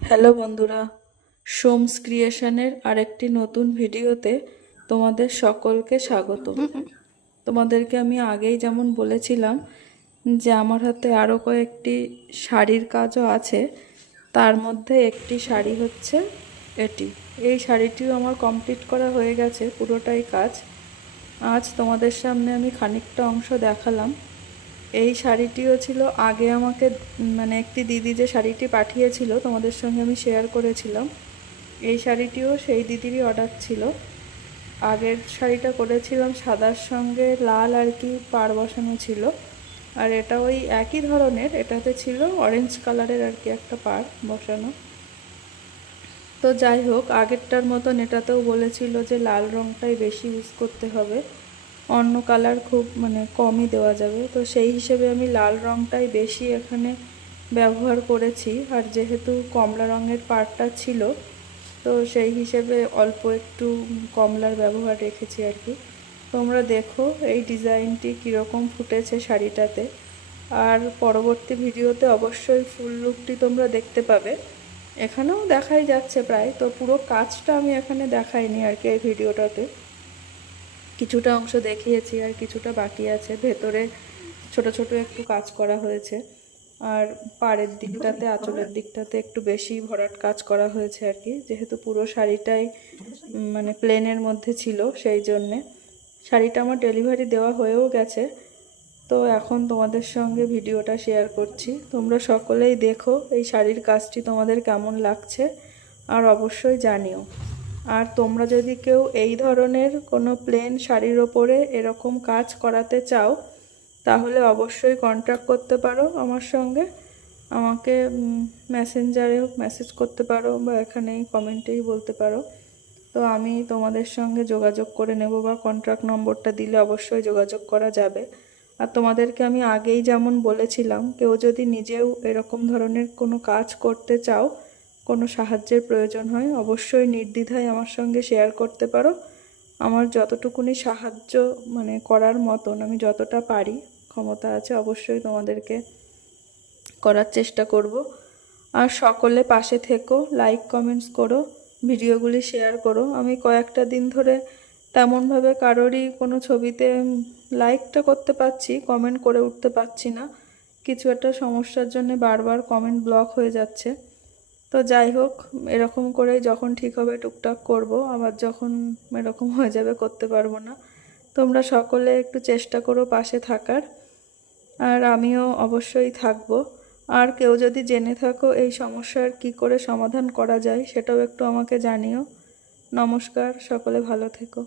Hello বন্ধুরা, সোমস ক্রিয়েশনের আরেকটি নতুন ভিডিওতে তোমাদের সকলকে স্বাগত। তোমাদেরকে আমি আগেই যেমন বলেছিলাম যে আমার হাতে আরও কয়েকটি শাড়ির কাজও আছে, তার মধ্যে একটি শাড়ি হচ্ছে এটি। এই শাড়িটিও আমার কমপ্লিট করা হয়ে গেছে, পুরোটাই কাজ। আজ তোমাদের সামনে আমি খানিকটা অংশ দেখালাম। এই শাড়িটিও ছিল আগে আমাকে একটি দিদি যে শাড়িটি পাঠিয়েছিল তোমাদের সঙ্গে আমি শেয়ার করেছিলাম। এই শাড়িটিও সেই দিদিরই অর্ডার ছিল। আগের শাড়িটা করেছিলাম সাদার সঙ্গে লাল আর কি পাড় বসানো ছিল, আর এটা ওই একই ধরনের, এটাতে ছিল অরেঞ্জ কালারের আর কি একটা পাড় বসানো। তো যাই হোক, আগেরটার মতন এটাতেও বলেছিল যে লাল রঙটাই বেশি ইউজ করতে হবে, অন্য কালার খুব কমই দেওয়া যাবে। তো সেই হিসেবে আমি লাল রঙটাই বেশি এখানে ব্যবহার করেছি, আর যেহেতু কমলা রঙের পাড়টা ছিল তো সেই হিসেবে অল্প একটু কমলার ব্যবহার রেখেছি আর কি। তোমরা দেখো এই ডিজাইনটি কীরকম ফুটেছে শাড়িটাতে, আর পরবর্তী ভিডিওতে অবশ্যই ফুল লুকটি তোমরা দেখতে পাবে। এখানেও দেখাই যাচ্ছে প্রায়, তো পুরো কাজটা আমি এখানে দেখাইনি আর কি। এই ভিডিওটাতে কিছুটা অংশ দেখিয়েছি আর কিছুটা বাকি আছে, ভেতরে ছোট ছোট একটু কাজ করা হয়েছে, আর পাড়ের দিকটাতে আঁচলের দিকটাতে একটু বেশি ভরাট কাজ করা হয়েছে আর কি, যেহেতু পুরো শাড়িটাই প্লেনের মধ্যে ছিল সেই জন্যে। শাড়িটা আমার ডেলিভারি দেওয়া হয়েও গেছে, তো এখন তোমাদের সঙ্গে ভিডিওটা শেয়ার করছি। তোমরা সকলেই দেখো এই শাড়ির কাজটি তোমাদের কেমন লাগছে, আর অবশ্যই জানিও। আর তোমরা যদি কেউ এই ধরনের কোনো প্লেন শাড়ির ওপরে এরকম কাজ করাতে চাও তাহলে অবশ্যই কন্ট্যাক্ট করতে পারো আমার সঙ্গে। আমাকে মেসেঞ্জারেও মেসেজ করতে পারো বা এখানেই কমেন্টেই বলতে পারো। তো আমি তোমাদের সঙ্গে যোগাযোগ করে নেব, বা কন্ট্যাক্ট নম্বরটা দিলে অবশ্যই যোগাযোগ করা যাবে। আর তোমাদেরকে আমি আগেই যেমন বলেছিলাম, কেউ যদি নিজেও এরকম ধরনের কোনো কাজ করতে চাও, কোনো সাহায্যের প্রয়োজন হয়, অবশ্যই নির্দ্বিধায় আমার সঙ্গে শেয়ার করতে পারো। আমার যতটুকুনি সাহায্য করার মতন আমি যতটা পারি, ক্ষমতা আছে, অবশ্যই তোমাদেরকে করার চেষ্টা করব। আর সকলে পাশে থেকো, লাইক কমেন্টস করো, ভিডিওগুলি শেয়ার করো। আমি কয়েকটা দিন ধরে তেমনভাবে কারোরই কোনো ছবিতে লাইকটা করতে পারছি, কমেন্ট করে উঠতে পারছি না। কিছু একটা সমস্যার জন্য বারবার কমেন্ট ব্লক হয়ে যাচ্ছে। তো যাই হোক, এরকম করে যখন ঠিক হবে টুকটাক করব, আবার যখন এরকম হয়ে যাবে করতে পারবো না। তোমরা সকলে একটু চেষ্টা করো পাশে থাকার, আর আমিও অবশ্যই থাকবো। আর কেউ যদি জেনে থাকো এই সমস্যার কি করে সমাধান করা যায় সেটাও একটু আমাকে জানিও। নমস্কার, সকলে ভালো থেকো।